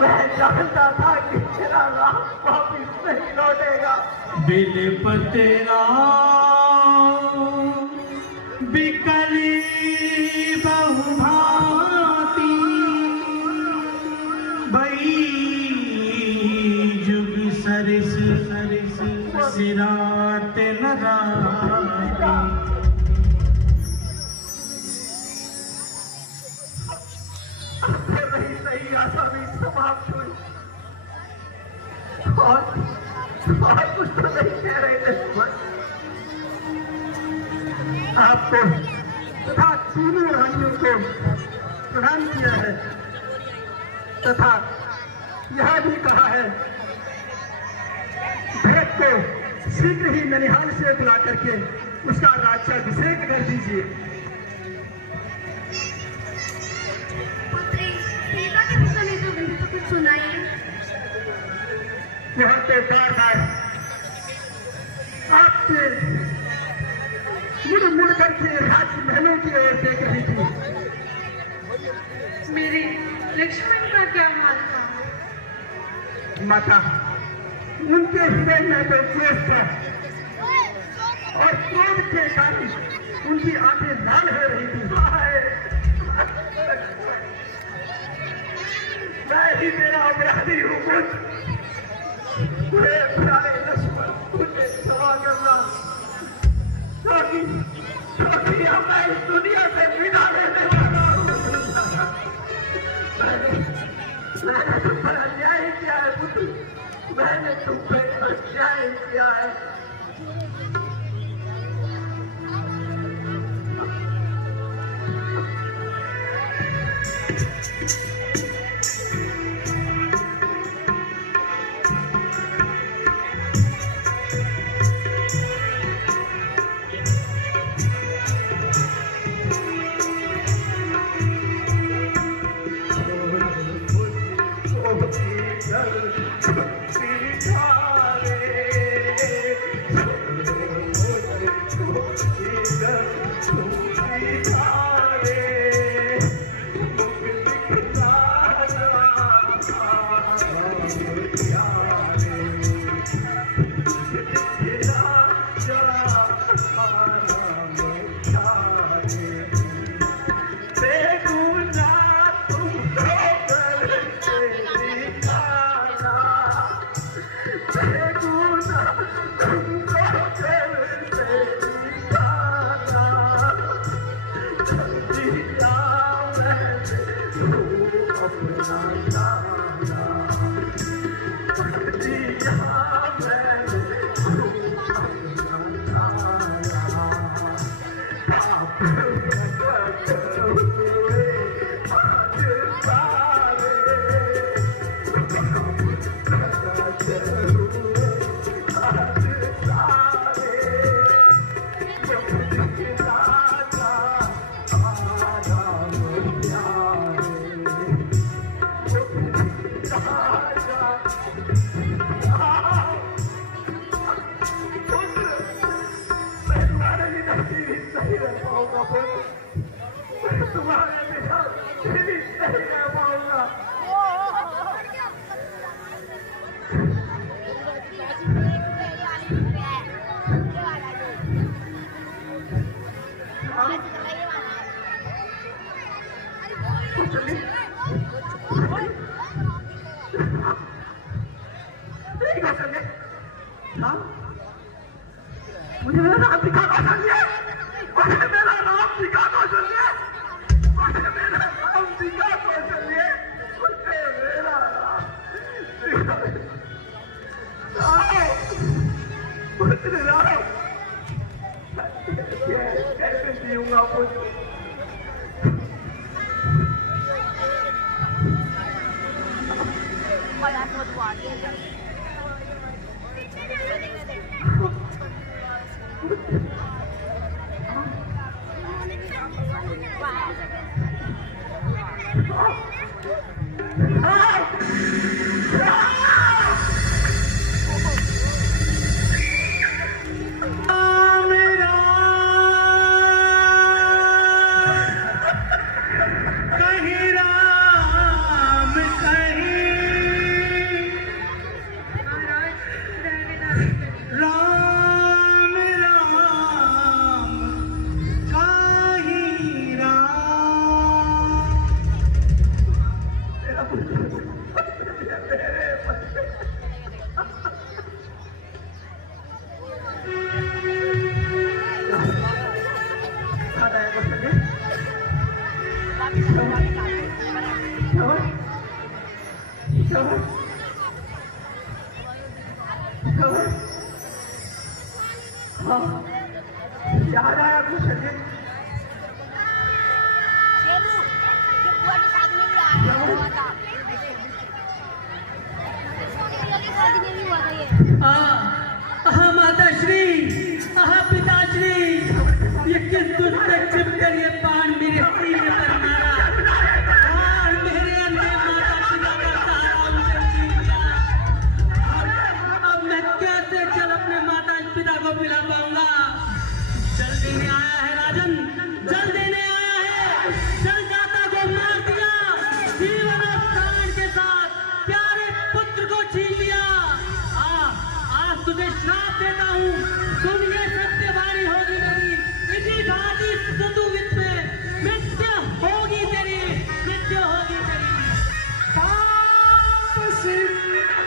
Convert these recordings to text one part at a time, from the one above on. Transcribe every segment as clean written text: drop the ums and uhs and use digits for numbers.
मैं जानता था कि तेरा राम वापिस नहीं लौटेगा। बिल पतेरा बिकली बहुभांति बई जुग सरिस सरिस सिरात नराती। सही आशा भी समाप्त हुई और कुछ तो नहीं कह रहे थे। आपको तथा तीनों रानियों को प्रदान किया है तथा यह भी कहा है भरत को शीघ्र ही ननिहाल से बुला करके उसका राज्याभिषेक कर दीजिए। यहाँ पे बार बार आपके मुड़ करके राजमहलों की ओर देख रही थी। मेरे लक्ष्मण का क्या हाल था? माता, उनके हृदय में तो क्रोध था और क्रोध के कारण उनकी आंखें लाल हो रही थी। मैं ही तेरा अपराधी हूँ। पुराने लक्ष्मण मुझे क्षमा करना क्योंकि अब मैं इस दुनिया से विदा लेने वाला हूँ। मैंने तुम पर अन्याय किया है पुत्र, मैंने तुम पर अन्याय किया है। मुझे मेरा नाम दिखाना चाहिए, मुझे मेरा नाम दिखाना चाहिए, मुझे मेरा नाम दिखाना चाहिए, मुझे मेरा नाम कैसे जीऊंगा मुझे कहीं श्रवण श्रवण श्रवण हाँ क्या आ रहा है आपको शरीर हाँ माताश्री, हाँ पिताश्री, ये किस दुष्ट ने छिपकर ये पान मेरे सीने पर मारा? हाँ, मेरे अंदर माता पिता का सहारा उनसे छीन लिया। अब मैं कैसे चल अपने माता पिता को पिला पाऊंगा? जल देने आया है राजन, जल देने आया है, जल दाता को मार दिया, जीवन और प्राण के साथ प्यारे पुत्र को छीन लिया। आज तुझे श्राप देता हूँ, सुन ये सत्यवाणी होगी मेरी, इसी भांति सतुवित में मृत्यु होगी तेरी, मृत्यु होगी तेरी। पाप से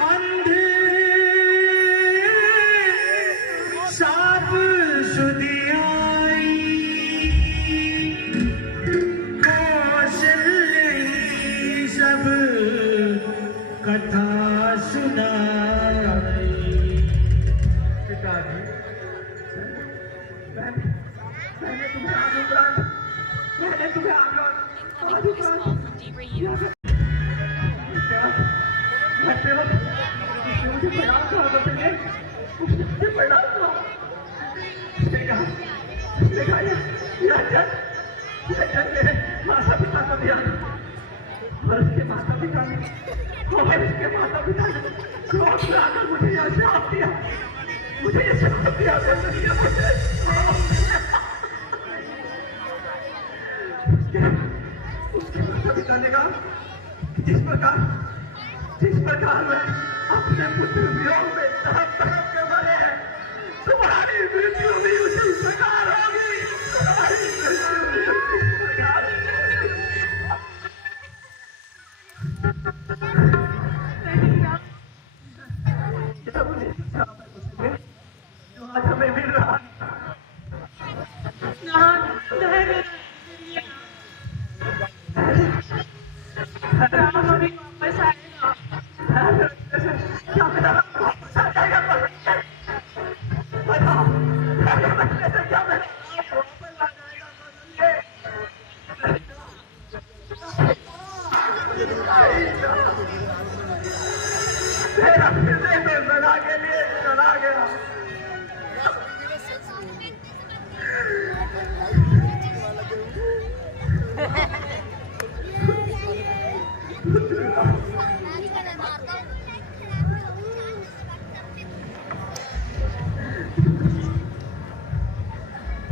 अंधे साप सुधियाई, कौशल्य सब कथा सुनाई। पिताजी मैंने तुम्हें आदिपुराण मुझे प्रणाम कहा बचने मुझे प्रणाम कहा उसने कहा यह जन मेरे माता पिता का दिया और उसके माता पिता ने क्रोध में आकर मुझे यह श्राप दिया, मुझे ये श्राप दिया उसके माता पिता ने कहा जिस प्रकार मैं अपने पुत्र वियोग में तड़प के मरे हैं, तुम्हारी मृत्यु भी उसी प्रकार होगी, तुम्हारी मृत्यु भी उसी प्रकार जो आज हमें मिल रहा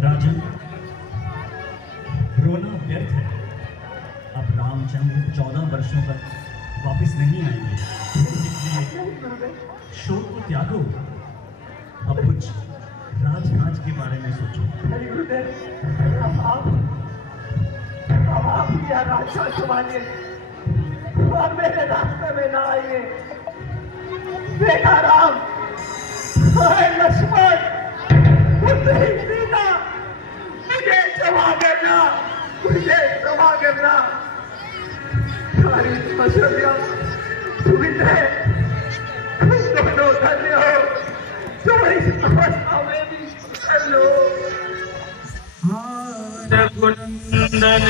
राजन, रोना व्यर्थ है। अब रामचंद्र 14 वर्षों तक वापस नहीं आएंगे, इसलिए शोक को त्यागो। अब कुछ राजकाज के बारे में सोचो। अब आप यह राजकाज संभालिए और मेरे रास्ते में ना आइए। बेटा राम और लक्ष्मण पुत्री सीता मुझे क्षमा करना, मुझे क्षमा करना। सारी मछलियां सुविध है, दोनों धन्य हो, तुम इस अवस्था में भी कर लो। रघुनंदन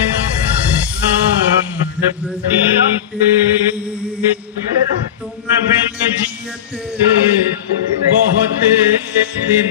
तुम बिन जियते बहुत दिन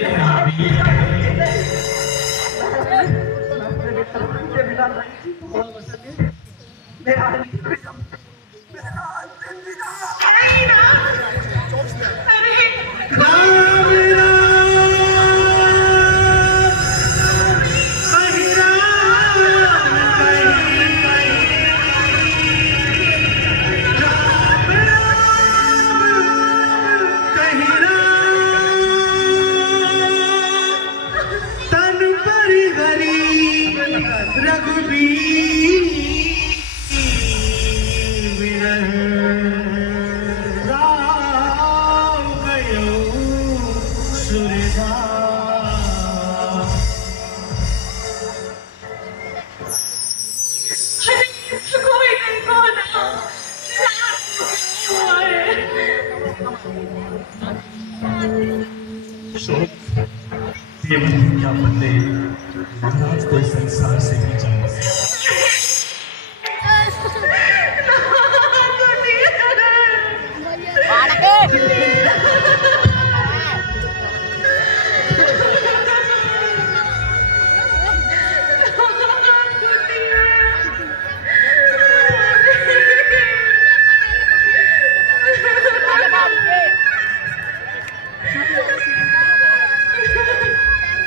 शोक केवल क्या बदले महाराज को इस संसार से भी जाने से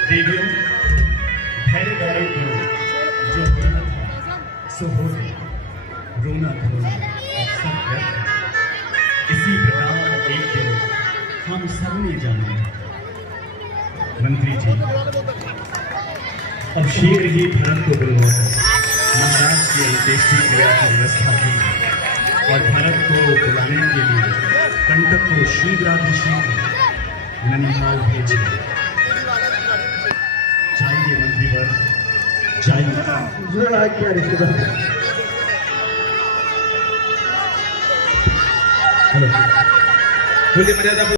देवियों धैर्य धारण करो, जो होना था सो हो गया, रोना धोना सब व्यर्थ है। इसी प्रकार एक दिन हम सबने जाना। मंत्री जी, अब शीघ्र ही भरत को बुलवाकर महाराज की अंत्येष्टि क्रिया की व्यवस्था की और भरत को बुलाने के लिए कंटक को शीघ्रातिशीघ्र ननिहाल भेजिए। जाइए मंत्रीवर, जाइए। जो आज्ञा रिश्तेदार। बोलिए मर्यादा।